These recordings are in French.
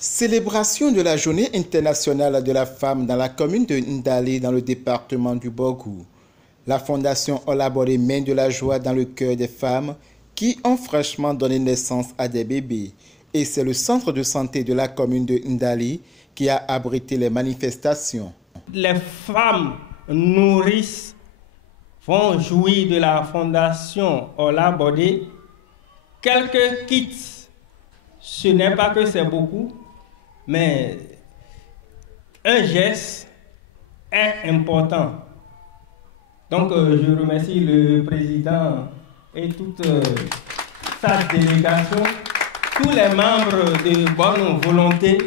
Célébration de la Journée internationale de la femme dans la commune de Ndalé dans le département du Borgou. La Fondation Olabodé met de la joie dans le cœur des femmes qui ont fraîchement donné naissance à des bébés. Et c'est le centre de santé de la commune de Ndalé qui a abrité les manifestations. Les femmes nourrices vont jouir de la Fondation Olabodé quelques kits. Ce n'est pas que c'est beaucoup, mais un geste est important. Donc je remercie le président et toute sa délégation, tous les membres de bonne volonté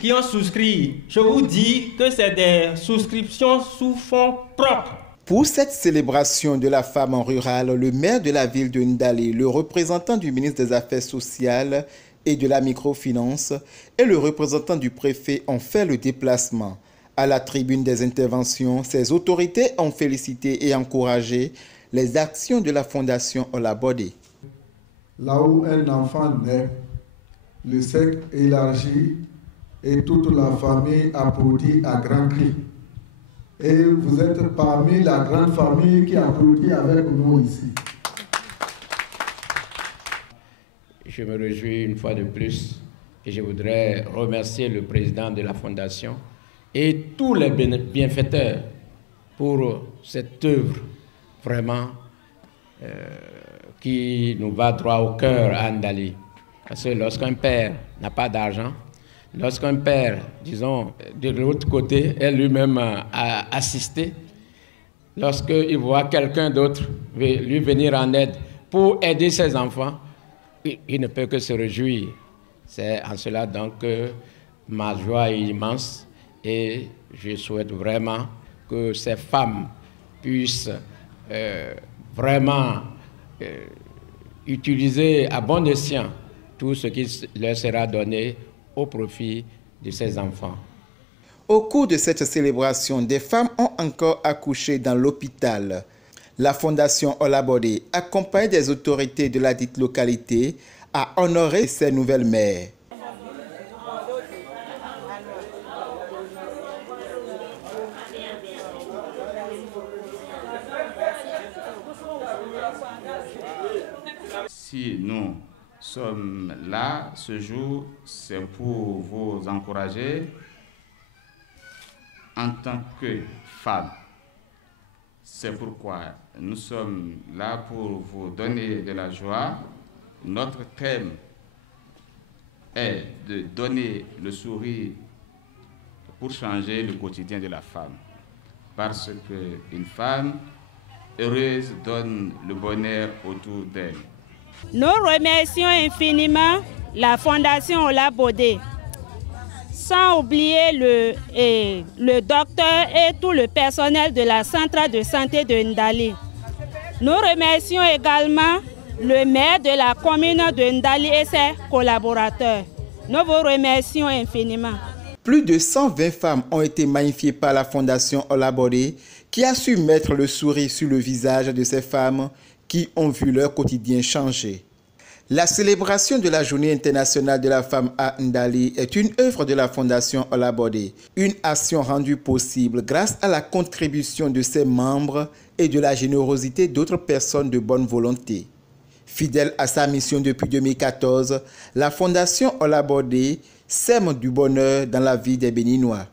qui ont souscrit. Je vous dis que c'est des souscriptions sous fonds propres. Pour cette célébration de la femme en rural, le maire de la ville de Ndalé, le représentant du ministre des Affaires sociales et de la microfinance et le représentant du préfet ont fait le déplacement. À la tribune des interventions, ces autorités ont félicité et encouragé les actions de la Fondation Olabodé. Là où un enfant naît, le cercle élargi et toute la famille applaudit à grands cris. Et vous êtes parmi la grande famille qui applaudit avec nous ici. Je me réjouis une fois de plus et je voudrais remercier le président de la Fondation et tous les bienfaiteurs pour cette œuvre vraiment qui nous va droit au cœur à Ndalé. Parce que lorsqu'un père n'a pas d'argent, lorsqu'un père, disons, de l'autre côté, est lui-même assisté, lorsqu'il voit quelqu'un d'autre lui venir en aide pour aider ses enfants, il ne peut que se réjouir. C'est en cela donc que ma joie est immense et je souhaite vraiment que ces femmes puissent vraiment utiliser à bon escient tout ce qui leur sera donné au profit de ces enfants. Au cours de cette célébration, des femmes ont encore accouché dans l'hôpital. La Fondation Olabodé, accompagnée des autorités de la dite localité, a honoré ses nouvelles mères. Si nous sommes là ce jour, c'est pour vous encourager en tant que femme. C'est pourquoi nous sommes là pour vous donner de la joie. Notre thème est de donner le sourire pour changer le quotidien de la femme. Parce qu'une femme heureuse donne le bonheur autour d'elle. Nous remercions infiniment la Fondation Olabodé, sans oublier le docteur et tout le personnel de la centrale de santé de Ndalé. Nous remercions également le maire de la commune de Ndalé et ses collaborateurs. Nous vous remercions infiniment. Plus de 120 femmes ont été magnifiées par la Fondation Olabodé qui a su mettre le sourire sur le visage de ces femmes qui ont vu leur quotidien changer. La célébration de la Journée internationale de la femme à Ndalé est une œuvre de la Fondation Olabodé, une action rendue possible grâce à la contribution de ses membres et de la générosité d'autres personnes de bonne volonté. Fidèle à sa mission depuis 2014, la Fondation Olabodé sème du bonheur dans la vie des Béninois.